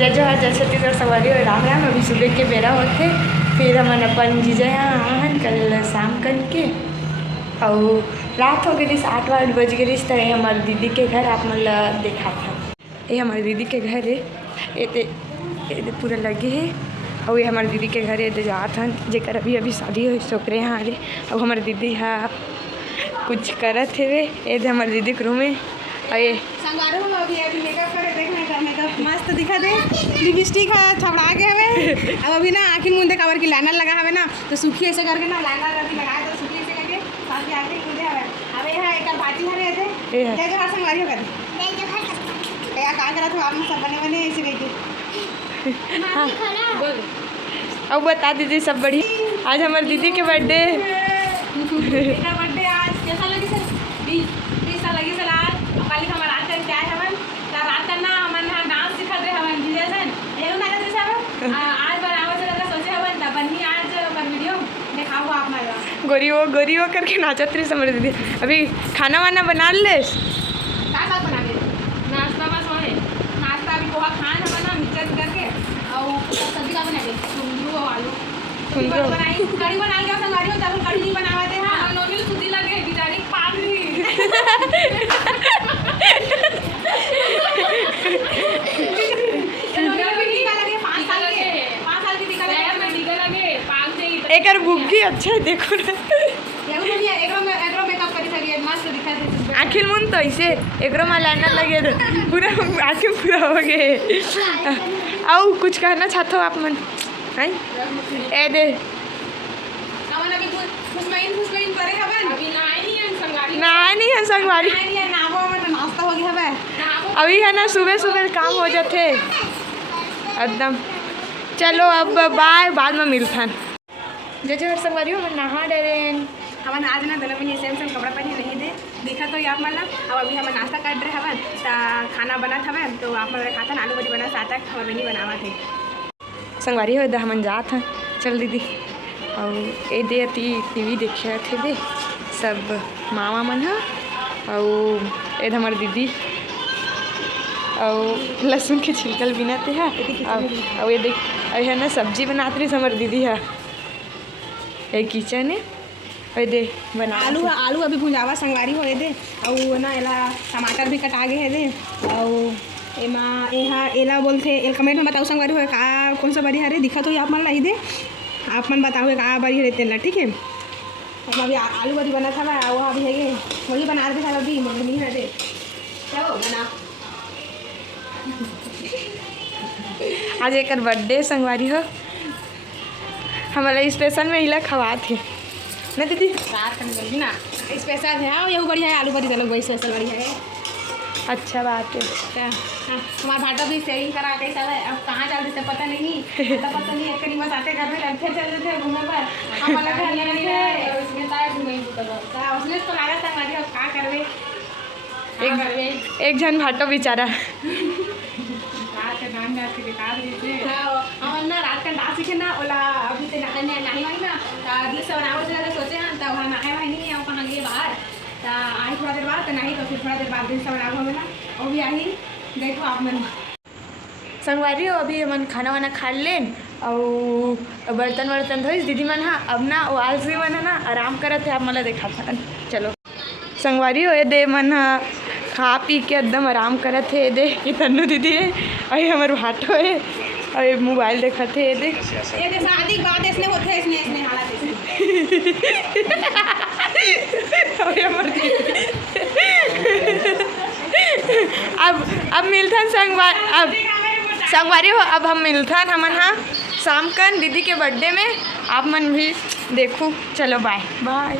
जय जोहार जय छत्तीसगढ़ सवारी और राम राम। अभी सुबह के बेरा होते फिर हमन अपन जीजा यहाँ कल शाम कन के और रात हो गई 8 बज गई तो ये हमारे दीदी के घर आप मन देखा था। ये हमारे दीदी के घर है, ये पूरा लगे है और ये हमारे दीदी के घर ये जात हन जेकर अभी अभी शादी हो सोकरे यहाँ आ रहे और हमारे दीदी हाँ कुछ करत है। ये हमारे दीदी के रूम है और ये मस्त दिखा दे लिपस्टिक है छबड़ा के हवे अब अभी ना आँखिन मुंदे कवर की लाइनर लगा हवे ना तो सूखी ऐसे करके ना लाइनर अभी लगाए तो सूखी ऐसे करके साथ में आँखिन मुंदे हवे अब यह एक बाजी हरे थे जय जोहार संगवारी हो कर या का करा तो आप सब बने बने ऐसे करके हाँ बोल। अब बता दीजिए सब बड़ी आज हमारे दीदी के बर्थडे आज कैसा लगी सर 20 साल लगी सर आज कल हमारा रात क्या है हवन रात ना हमन डांस सिखा दे हवन जीजा सन ये ना जैसे हवन आज बनावे से लगा सोचे हवन तब बन्नी आज कर वीडियो दिखाओ आप ना गोरी वो करके नाचत रही समझ दीदी। अभी खाना वाना बना ले का का बना दे नाश्ता बस होए नाश्ता अभी पोहा खान हवन ना मिक्सर करके और सब्जी का बना दे कुंदरू और आलू कुंदरू बनाई कढ़ी बना के संगारी होता है कढ़ी नहीं बनावते हां नोनी सुधी लगे बिचारी पागली एक बुग्गी अच्छा है देखो ना आखिर मुन तो ऐसे एक लाइनर लगे पूरा आखिर पूरा हो गए। आओ कुछ कहना चाहते हो आप मन हैं ए दे नहीं है संगवारी अभी है ना सुबह सुबह काम हो जाते एकदम। चलो अब बाय बाद में मिलथन जय जोहार संगवारी हम नहा डरे हमन आज ना दोनों बहनी सेम कपड़ा पहने नहीं दे देखा तो आप मन अब अभी हम नाश्ता कर रहे हवन तो खाना बनत हवन तो आप मन खाता आलू बड़ी बना साथ हमारे बहनी बनावा थे संगवारी हो हमन जात हैं चल दीदी और ये दे टीवी देखे थे दे सब मामा मन है और ये हमारे दीदी और लहसुन के छिलकल बिनाते हैं और ये देख है ना सब्जी बनाते रही हमारे दीदी है ये किचन है और दे बना आलू अभी भुंजावा संगवारी हो दे और ना एला टमाटर भी कटा गए है दे और एमा यहाँ एला बोलते एल कमेंट में बताओ संगवारी हो का कौन सा बड़ी हरे दिखा तो आप मन लाई दे आप मन बताओ का बड़ी हरे तेल ठीक है। हम अभी आलू बड़ी बना था वो अभी है वही बना रहे थे अभी मम्मी है दे क्या हो बना आज एक बर्थडे संगवारी हो हमारा स्पेशल में हिला खवा थे ना दीदी रात का निकल ना स्पेशल है और यही बढ़िया है आलू बड़ी चलो वही स्पेशल बढ़िया है अच्छा बात है। हमारा भाटा भी सेविंग करा कैसा है अब कहाँ चलते थे पता नहीं पता नहीं एक बस आते घर में फिर चलते थे घूमने पर हम अलग उसने तो लगा था हमारी अब कहाँ करवे एक जन भाटो बेचारा रात का डांस के दिखा रही थी हम ना रात का डांस सीखे ना ओला अभी तो नहीं हुई ना अगले से बनाओ से सोचे हैं तब वहाँ नहाए हुए नहीं है कहाँ गए बाहर तो आई थोड़ा देर बाद तो नहीं तो फिर थोड़ा देर बाद दिन से बनाओ हो ना और भी आई देखो आप मन संगवारी हो अभी हमन खाना वाना खा लें और बर्तन धोई दीदी मन हाँ अब ना वो आलसी मन है ना आराम करत है आप मला देखा था। चलो संगवारी हो दे मन हाँ खा पी के एकदम आराम करत है दे ये तन्नू दीदी है और ये हमारे भाटो है और ये मोबाइल देखत है दे शादी के बाद इसने होते इसने हालत अब मिलथन संगवारी हो अब हम मिलथन हमन हाँ शाम कन दीदी के बर्थडे में आप मन भी देखो। चलो बाय बाय।